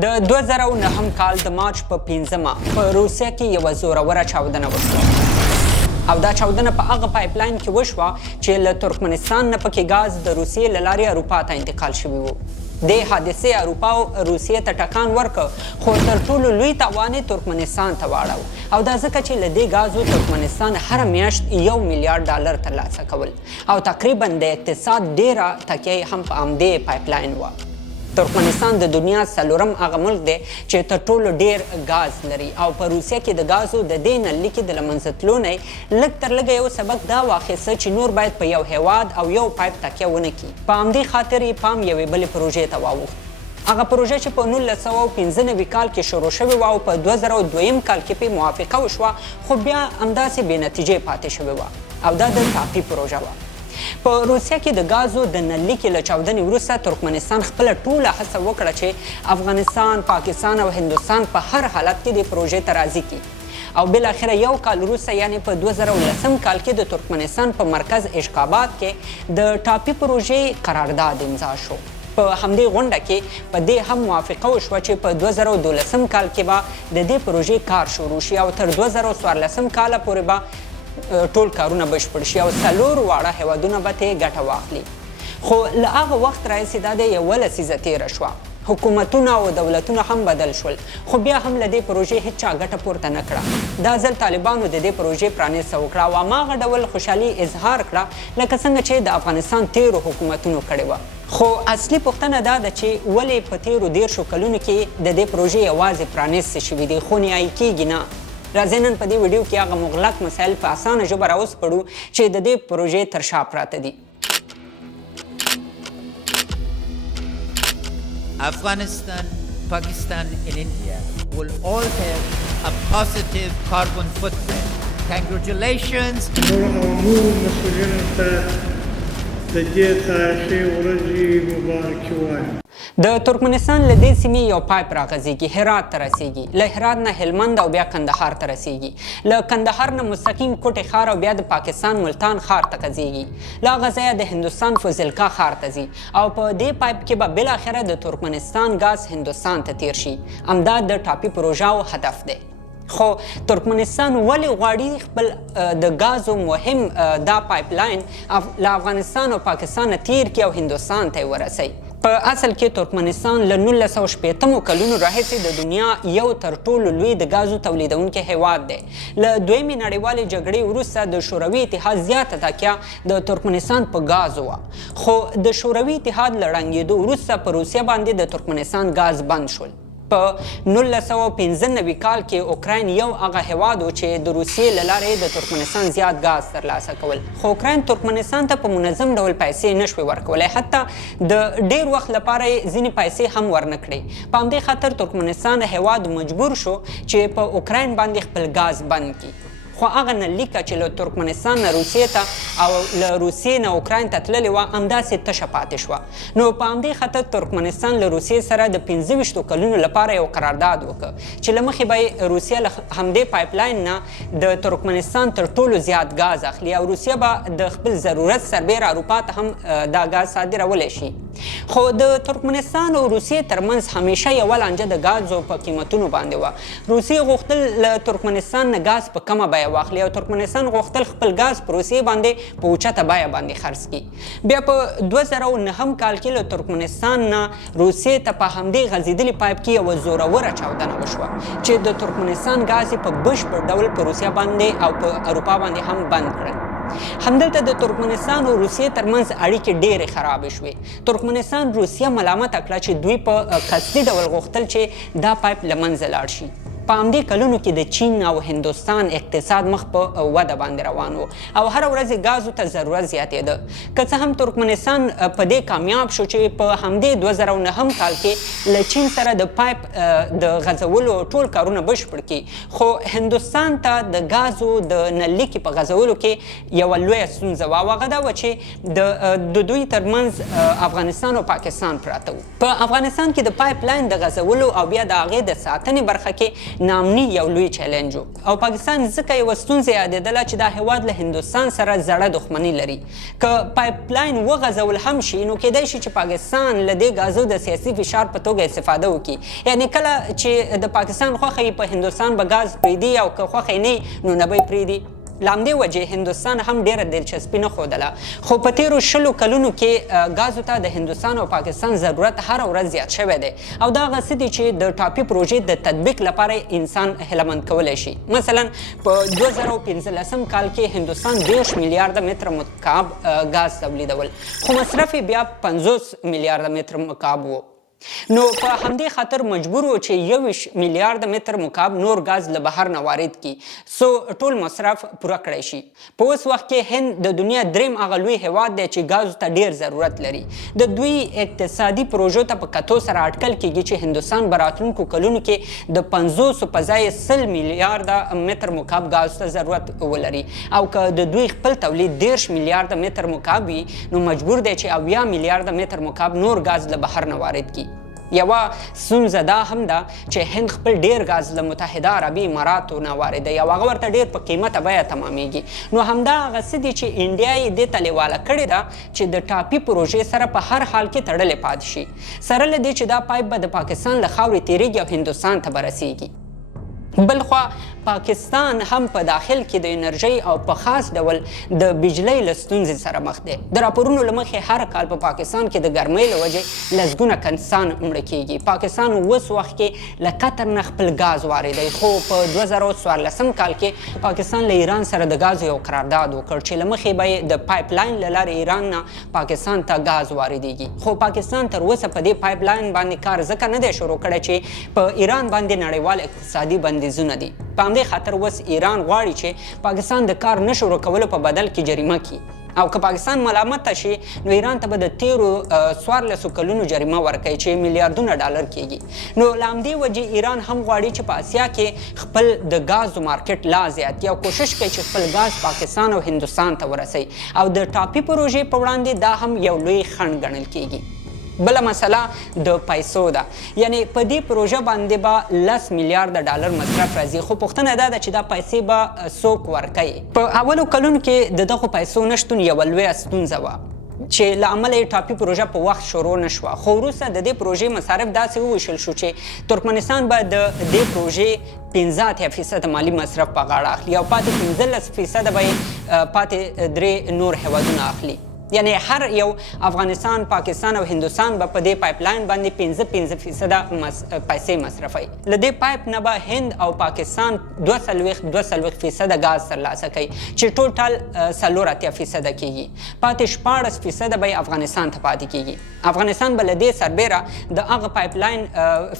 د 2009 کال د مارچ په 15مه په روسیه کې یوه زوروره چاودنه وشوه او دا چاودنه په هغه پایپ لاین کې وشوه چې له ترکمنستان نه پکې ګاز د روسیې له لارې اروپا ته انتقال شوي وو. دې حادثې اروپا او روسیې ته ټکان ورکړ خو تر ټولو لوی تاوان یې ترکمنستان ته واړو او دا ځکه چې له دې ګازو ترکمنستان هره میاشت $1 میلیارډ ترلاسه کول او تقریبا د اقتصاد ډیره تکیه هم په همدې پایپ لاین وه. ترکمنستان د دنیا څلورم هغه ملک دی چې تر ټولو ډیر غاز لري او په روسیه کې د غازو د دې نلکې د له منځه تلو نه لږ تر لږه یو سبق دا واخیسته چې نور باید په یو هیواد او یو پایپ تکیه ونه کړي. په همدې خاطر یې پام یوې بلې پروژې ته واوښت. هغه پروژه چې په 1995 کال کې شروع شوې وه او په 2002 کال کې پرې موافقه وشوه خو بیا همداسې بې نتیجې پاتې شوې وه او دا د ټاپي پروژه وه. په روسیه کې د غازو د نلکې له چاودنې وروسته ترکمنستان خپله ټوله هڅه وکړه چې افغانستان، پاکستان او هندوستان په هر حالت کې د پروژې ته راضي کړي او بالاخره یو کال وروسته یعنې په 2010 کال کې د ترکمنستان په مرکز اشق آباد کې د ټاپي پروژې قرارداد امضا شو. په همدې غونډه کې په دې هم موافقه وشوه چې په 2012 کال کې به د دې پروژې کار شروع شي او تر 2014 کاله پورې به ټول کارونه بشپړ شي او 4 واړه هیوادونه به ترې ګټه واخلي. خو له هغه وخت راهیسې دا د یوه لسیزه تېره شوه. حکومتونه او دولتونه هم بدل شول خو بیا هم له دې پروژې هیڅ چا ګټه پورته نه کړه. دا ځل طالبانو د دې پروژې پرانیسته وکړه او هماغه ډول خوشحالي اظهار کړه لکه څنګه چې د افغانستان تیرو حکومتونو کړې وه. خو اصلي پوښتنه دا ده چې ولې په تیرو 10 کلونو کې د دې پروژې یوازې پرانیستې شوي دي خو نیایي کېږي نه. راځئ نن په دې ویډیو کې هغه مغلق مسایل په اسانه ژبه راوسپړو چې د دې پروژې تر شا پراته دي. Afghanistan, Pakistan and India will all have a positive carbon footprint. Congratulations. د ترکمنستان له دې سیمې یو پایپ راغځېږي، هرات ته رسېږي، له هرات نه هلمند او بیا کندهار ته رسېږي، له کندهار نه مستقیم کوټې ښار او بیا د پاکستان ملتان ښار ته غځېږي، له هغه ځایه د هندوستان فضلکا ښار ته ځي او په دې پایپ کې به بالاخره د ترکمنستان ګاز هندوستان ته تیر شي. همدا د ټاپي پروژو هدف دی. خو ترکمنستان ولې غواړي خپل د غازو مهم دا پایپ لاین له افغانستان او پاکستان نه تیر کړي او هندوستان ته یې ورسوي؟ په اصل کې ترکمنستان له 1960 کلونو راهیسې د دنیا یو تر ټولو لوی د غازو تولیدونکی هیواد دی. له دویمې نړیوالې جګړې وروسته د شوروي اتحاد زیاته تکیه د ترکمنستان په غازو وه. خو د شوروي اتحاد له ړنګېدو وروسته په روسیه باندې د ترکمنستان غاز بند شول. په 1995 کال کې اوکراین یو هغه هیواد و چې د روسیې له لارې د ترکمنستان زیات غاز ترلاسه کول. خو اوکراین ترکمنستان ته په منظم ډول پیسې نشوې ورکولی، حتی د ډیر وخت لپاره یې ځینې پیسې هم ورنه کړې. په همدې خاطر ترکمنستان هیواد مجبور شو چې په اوکراین باندې خپل غاز بند کړي. خو هغه نلیکه چې له ترکمنستان نه روسیې ته او له روسیې نه اوکراین ته تللې وه همداسې تشه پاتې شوه. نو په همدې خاطر ترکمنستان له روسیې سره د 25 کلونو لپاره یو قرارداد وکړ چې له مخې به یې روسیه له همدې پایپ لاین نه د ترکمنستان تر ټولو زیات غاز اخلي او روسیه به د خپل ضرورت سربیر اروپا ته هم دا غاز صادرولی شي. خو د ترکمنستان او روسیې ترمنځ همیشه یوه لانجه د غازو په قیمتونو باندې وه. روسیې غوښتل له ترکمنستان نه غاز په کمه بیه واخلي او ترکمنستان غوښتل خپل غاز په روسیې باندې په اوچته بیه باندې خرڅ کړي. بیا په 2009 کال کې له ترکمنستان نه روسیې ته په همدې غځېدلي پایپ کې یوه زوروره چاودنه وشوه چې د ترکمنستان غاز یې په بشپړ ډول په روسیه باندې او په اروپا باندې هم بند کړل. همدلته د ترکمنستان او روسیې ترمنځ اړیکې ډېرې خرابې شوې. ترکمنستان روسیه ملامته کړه چې دوی په قصدي ډول غوښتل چې دا پایپ له منځه لاړ شي. په همدې کلونو کې د چین او هندوستان اقتصاد مخ په وده باندې روان و او هره ورځ غازو ته ضرورت زیاتېده. که څه هم ترکمنستان په دې کامیاب شو چې په همدې 2009 کال کې له چین سره د پایپ د غځولو ټول کارونه بشپړ کړي. خو هندوستان ته د غازو د نلیکې په غځولو کې یوه لویه ستونزه وه او هغه دا وه چې د دوی ترمنځ افغانستان او پاکستان پراته وو. په افغانستان کې د پایپ لاین د غځولو او بیا د هغې د ساتنې برخه کې ناامني یو لوی چیلنج و او پاکستان ځکه یوه ستونزه یادېدله چې دا هیواد له هندوستان سره زړه دښمني لري. که پایپلاین وغځول هم شي نو کیدای شي چې پاکستان له دې ګازو د سیاسي فشار په توګه استفاده وکړي. یعنې کله چې د پاکستان خوښه په هندوستان به ګاز پرېږدي او که خوښه نه نو نه به یې پرېږدي. له همدې وجې هندوستان هم ډېره دلچسپي نه ښودله، خو په تېرو 20 کلونو کې ګازو ته د هندوستان او پاکستان ضرورت هره ورځ زیات شوی دی او دا هغه څه دي چې د ټاپي پروژې د تطبیق لپاره انسان هیلهمند کولی شي. مثلا په 2015 کال کې هندوستان 30 میلیارده متر مکعب ګاز تولیدول، خو مصرف یې بیا 50 میلیارده متر مکعب و. نو په همدې خاطر مجبور و چې 21 میلیارده متر مکعب نور ګاز له بهر نه وارد کړي سو ټول مصرف پوره کړی شي. په اوس وخت کې هند د دنیا دریم هغه لوی هیواد دی چې ګازو ته ډیر ضرورت لري. د دوی اقتصادي پروژو ته په کتو سره اټکل کیږي چې هندوستان به راتلونکو کلونو کې د 500 په ځای 100 میلیارده متر مکعب ګازو ته ضرورت ولري او که د دوی خپل تولید 30 میلیارده متر مکعب وي نو مجبور دی چې 80 میلیارده متر مکعب نور ګاز له بهر نه وارد کړي. یوه ستونزه دا هم ده چې هند خپل ډیر ګاز له متحده عربي اماراتو نه واردوي او هغه ورته ډیر په قیمته بیه تمامیږي. نو همدا هغه څه دي چې انډیا یې دې ته لیواله کړې ده چې د ټاپي پروژې سره په هر حال کې تړلې پاتې شي، سره له دې چې دا پایپ به د پاکستان له خاورې تیریږي او هندوستان ته به رسیږي. بلخوا پاکستان هم په داخل کې د انرژۍ او په خاص ډول د بجلۍ له ستونزې سره مخ دی. د راپورونو له مخې هر کال په پاکستان کې د ګرمۍ له وجې لسګونه کسان مړه کیږي. پاکستان اوس وخت کې له قطر نه خپل ګاز واردوي، خو په 2014 کال کې پاکستان له ایران سره د ګازو یو قرارداد وکړ چې له مخې به یې د پایپ لاین له لارې ایران نه پاکستان ته ګاز واردېږي. خو پاکستان تر اوسه په دې پایپ لاین باندې کار ځکه نه دی شروع کړی چې په ایران باندې نړیوال اقتصادي بندیزونه دي. په همدې خاطر اوس ایران غواړي چې پاکستان د کار نه شروع کولو په بدل کې جریمه کړي او که پاکستان ملامته شي نو ایران ته به د تیرو 14 کلونو جریمه ورکوي چې میلیاردونه ډالر کیږي. نو له همدې وجې ایران هم غواړي چې په اسیا کې خپل د ګازو مارکیټ لا زیات یا کوشش کوي چې خپل ګاز پاکستان او هندوستان ته ورسوي او د ټاپي پروژې په وړاندې دا هم یو لوی خنډ ګڼل کیږي. بله مسله د پیسو ده، یعنی په دې پروژه باندې به 10 میلیارده ډالر مصرف راځي، خو پوښتنه دا ده چې دا پیسې به څوک ورکوي. په اولو کلونو کې د دغو پیسو نشتون یوه لویه ستونزه وه چې له امله یې ټاپي پروژه په وخت شروع نه شوه. خو وروسته د دې پروژې مصارف داسې وویشل شو چې ترکمنستان به د دې پروژې 15% مالی مصرف په غاړه اخلي او پاتې 15% به یې پاتې 3 نور هیوادونه اخلي. یعنی هر یو افغانستان، پاکستان او هندوستان به په دې پایپ لاین باندې 15% پیسې مصرفوي. له دې پایپ نه به هند او پاکستان 42% ګاز ترلاسه کوي چې ټوټل 84% کیږي. پاتې 14% به افغانستان ته پاتې کیږي. افغانستان به له دې سربیره د هغه پایپ لاین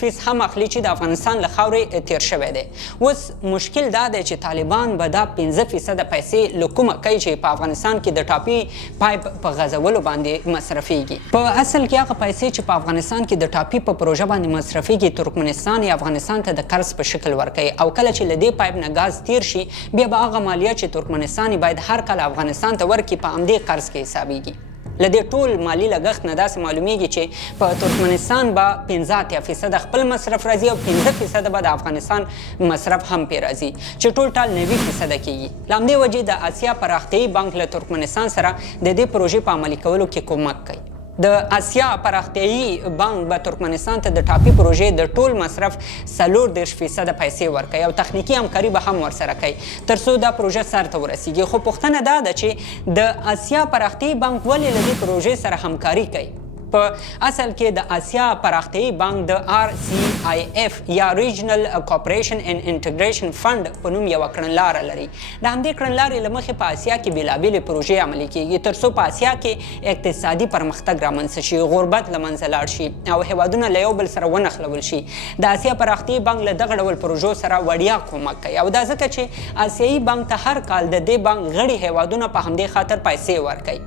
فیس هم اخلي چې د افغانستان له خاورې تیر شوی دی. اوس مشکل دا دی چې طالبان به دا 15% پیسې له کومه کوي چې په افغانستان کې د ټاپي پایپ په غځولو باندې مصرفیږي. په اصل کې هغه پیسې چې په افغانستان کې د ټاپي په پروژه باندې مصرفیږي ترکمنستان یا افغانستان ته د قرض په شکل ورکوي او کله چې له دې پایپ نه ګاز تیر شي بیا به هغه مالیه چې ترکمنستان باید هر کال افغانستان ته ورکړي په همدې قرض کې حسابیږي. له دې ټول مالی لګښت نه داسې معلومیږي چې په ترکمنستان به 15% خپل مصرف راځي او 15% به د افغانستان مصرف هم پې راځي چې ټوټل 90% کیږي. له همدې وجې د اسیا پراختیایي بانک له ترکمنستان سره د دې پروژې په عملي کولو کې کومک کوي. د اسیا پراختیایي بانک به ترکمنستان ته د ټاپي پروژې د ټول مصرف 34% پیسې ورکوي او تخنیکي همکاري به هم ورسره کوي تر څو دا پروژه سر ته ورسیږي. خو پوښتنه دا ده چې د اسیا پراختیایي بانک ولې له دې پروژې سره همکاري کوي؟ په اصل کې د اسیا پراختیایي بانک د RCIF یا ریجنل کوپریشن اینڈ انټیګریشن فند په نوم یوه کړنلاره لري. د همدې کړنلارې له مخې په اسیا کې بېلابېلې پروژې عملي کیږي تر څو په اسیا کې اقتصادي پرمختګ رامنځته شي، غربت له منځه لاړ شي او هیوادونه له یو بل سره ونښلول شي. د اسیا پراختیایي بانک له دغه ډول پروژو سره وړیا کومک کوي او دا ځکه چې آسیایي بانک ته هر کال د دې بانک غړي هیوادونه په همدې خاطر پیسې ورکوي.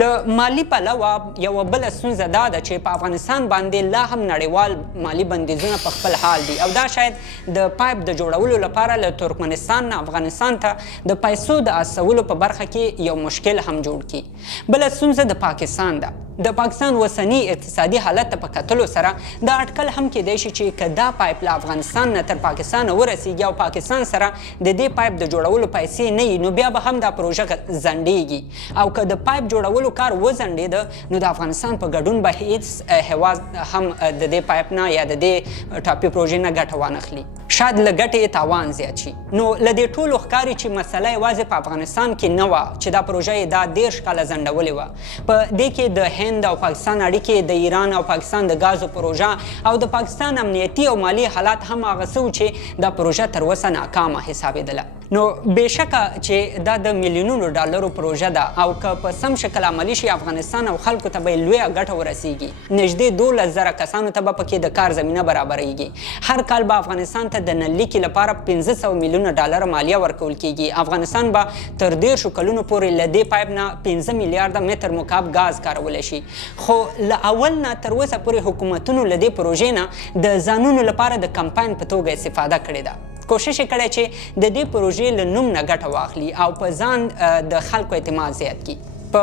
له مالی پلوه یوه بله ستونزه دا ده چې په افغانستان باندې لا هم نړیوال مالی بندیزونه په خپل حال دي او دا شاید د پایپ د جوړولو لپاره له ترکمنستان نه افغانستان ته د پیسو د استولو په برخه کې یو مشکل هم جوړ کړي. بله ستونزه د پاکستان ده. د پاکستان وسنی اقتصادي حالت ته په کتلو سره دا اټکل هم کېدای شي چې که دا پایپ له افغانستان نه تر پاکستان ورسیږي او پاکستان سره د دې پایپ د جوړولو پیسې نه وي نو بیا به هم دا پروژه ځنډېږي او که د پایپ جوړولو کار وځنډېده نو د افغانستان په ګډون به هیڅ هیواد هم د دې پایپ نه یا د دې ټاپي پروژې نه ګټه وانخلي، شاید له ګټې تاوان زیات شي. نو له دې ټولو ښکاري چې مسله یوازې په افغانستان کې نه وه چې دا پروژه یې دا 13 کاله ځنډولې وه. په دې کې د هند او پاکستان اړیکې، د ایران او پاکستان د غازو پروژه او د پاکستان امنیتي او مالي حالات هم هغه څه و چې دا پروژه تر اوسه ناکامه حسابېدله. نو بېشکه چې دا د میلیونونو ډالرو پروژه ده او که په سم شکل عملي شي افغانستان او خلکو ته به یې لویه ګټه ورسیږي. نږدې 12,000 کسانو ته به پکې د کار زمینه برابریږي. هر کال به افغانستان ته د نللیکې لپاره 500 میلیونه ډالر مالیه ورکول کیږي. افغانستان به تر 13 کلونو پورې له دې پایپ نه 15 میلیارده متر مکعب غاز کارولی شي. خو له اول نه تر اوسه پورې حکومتونو له دې پروژې نه د ځانونو لپاره د کمپاین په توګه استفاده کړې ده. کوشش یې کړی چې د دې پروژې له نوم نه ګټه واخلي او په ځان د خلکو اعتماد زیات کړي. په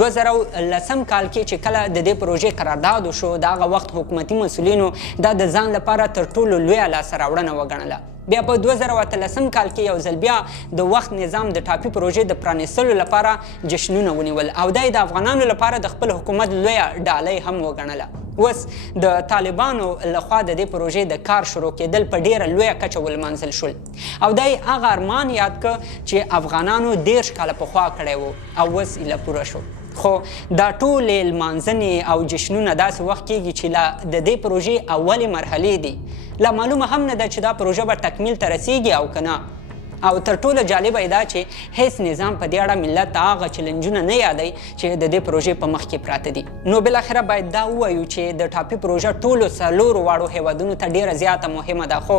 2010 کال کې چې کله د دې پروژې قرارداد وشو د هغه وخت حکومتي مسؤلینو دا د ځان لپاره تر ټولو لویه لاسته راوړنه وګڼله. بیا په 2013 کال کې یو ځل بیا د وخت نظام د ټاپي پروژې د پرانیستلو لپاره جشنونه ونیول او دا د افغانانو لپاره د خپل حکومت لویه ډالۍ هم وګڼله. اوس د طالبانو لخوا د دې پروژې د کار شروع کېدل په ډیره لویه کچه ولمانځل شول او دا یې هغه ارمان یاد که چې افغانانو 13 کاله پخوا کړی و او اوس ایله پوره شو. خو دا ټولې لمانځنې او جشنونه داسې وخت کېږي چې لا د دې پروژې اولې مرحلې دي. لا معلومه هم نه ده چې دا پروژه به تکمیل ته رسیږي او که نه. او تر ټوله جالبه یې دا چې هیڅ نظام په دې اړه ملت ته هغه چلنجونه نه یادوي چې د دې پروژې په مخ کې پراته دي. نو بالاخره باید دا ووایو چې د ټاپي پروژه ټولو 4 واړو هیوادونو ته ډیره زیاته مهمه ده، خو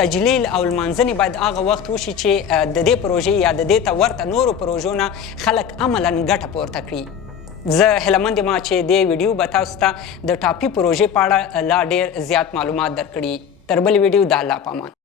تجلیل او لمانځنې باید هغه وخت وشي چې د دې پروژې یا د دې ته ورته نورو پروژو نه خلک عملا ګټه پورته کړي. زه هیلهمند یم چې دې ویډیو به تاسو ته د ټاپي پروژې په اړه لا ډیر زیات معلومات درکړي. تر بل ویډیو د الله په امان.